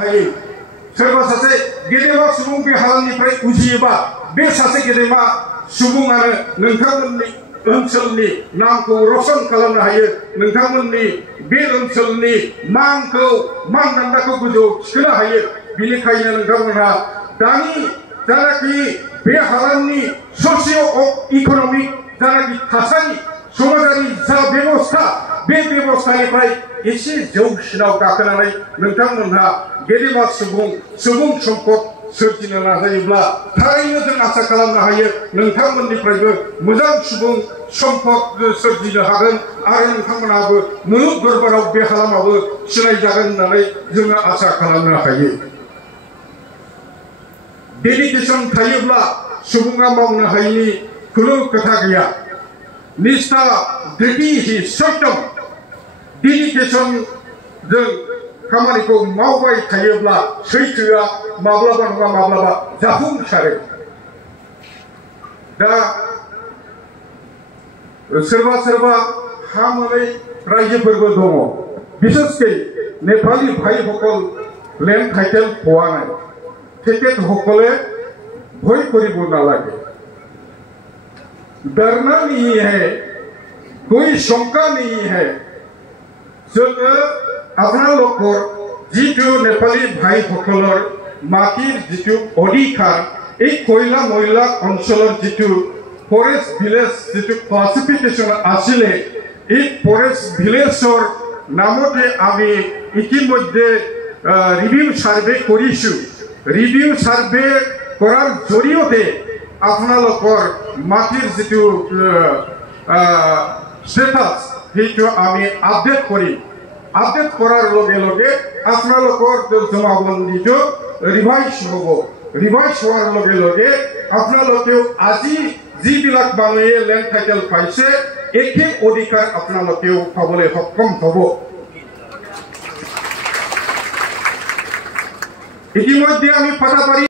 हायो सोरबा सासे गेदेमा सुबुं बे हालामनिफ्राय उजियोबा बे सासे गेदेमा सुबुङानो नोंथांमोननि ओनसोलनि नामखौ रसन खालामनो हायो नोंथांमोननि बे ओनसोलनि मानदान्दाखौ गोजौआव थिखोनो हायो बेनिखायनो नोंथांमोनहा दानि जानाखि बे हालामनि ससिय' इक'नमिक जानाखि थासारि समाजारि जा बेबस्था बे बेबस्थानिफ्राय एसे जौसिनाव गाखोनानै नोंथांमोनहा गेदेमा सुबुं सम्पद सोरजिनो नाजायोब्ला थारैनो जों आसा खालामनो हायो नोंथांमोननिफ्रायबो मोजां सुबुं सम्पद सोरजिनो हागोन आरो नोंथांमोनहाबो मुलुग दरबाराव बे हालामाबो सिनायजागोन होननानै जोङो आसा खालामनो हायो। डेडिकेसन थायोब्ला सुबुङा मावनो हायैनि खुनु खोथा गैया। निष्ठा धृति हि सत्यम डेडिकेसन जों खामानिखौ मावबाय थायोब्ला सैथोआ माब्लाबा नङा माब्लाबा जाफुंसारो। दा सोरबा हा मोनै रायजोफोरबो दङ बिसेसकै नेपाली भाईসকল লেণ্ড টাইটেল পোৱা নাই তেখেতসকলে ভয় কৰিব নালাগে। डरना नहीं है कोई शंका नहीं है जोङो আপোনালোকৰ जितु नेपाली भाईসকলৰ माटिर जितु अधिकार এই কয়লা ময়লা অঞ্চলৰ जितु फरेस्ट ভিলেজ जितु ক্লাসিফিকেশন আছিলে এই ফৰেস্ট ভিলেজৰ নামতে আমি ইতিমধ্যে ৰিভিউ সাৰ্ভে কৰিছো। ৰিভিউ সাৰ্ভে কৰাৰ জৰিয়তে আপোনালোকৰ মাটিৰ जितु স্টেটাস সেইটো আমি আপডেট কৰিম। আপডেট কৰাৰ লগে লগে আপোনালোকৰ জমাবন্দীটো ৰিভাইজ হ'ব। ৰিভাইজ হোৱাৰ লগে লগে আপোনালোকেও আজি যিবিলাক মানুহে লেণ্ড টাইটেল পাইছে একে অধিকাৰ আপোনালোকেও পাবলৈ সক্ষম হ'ব। ইতিমধ্যে আমি ফাটাবাৰী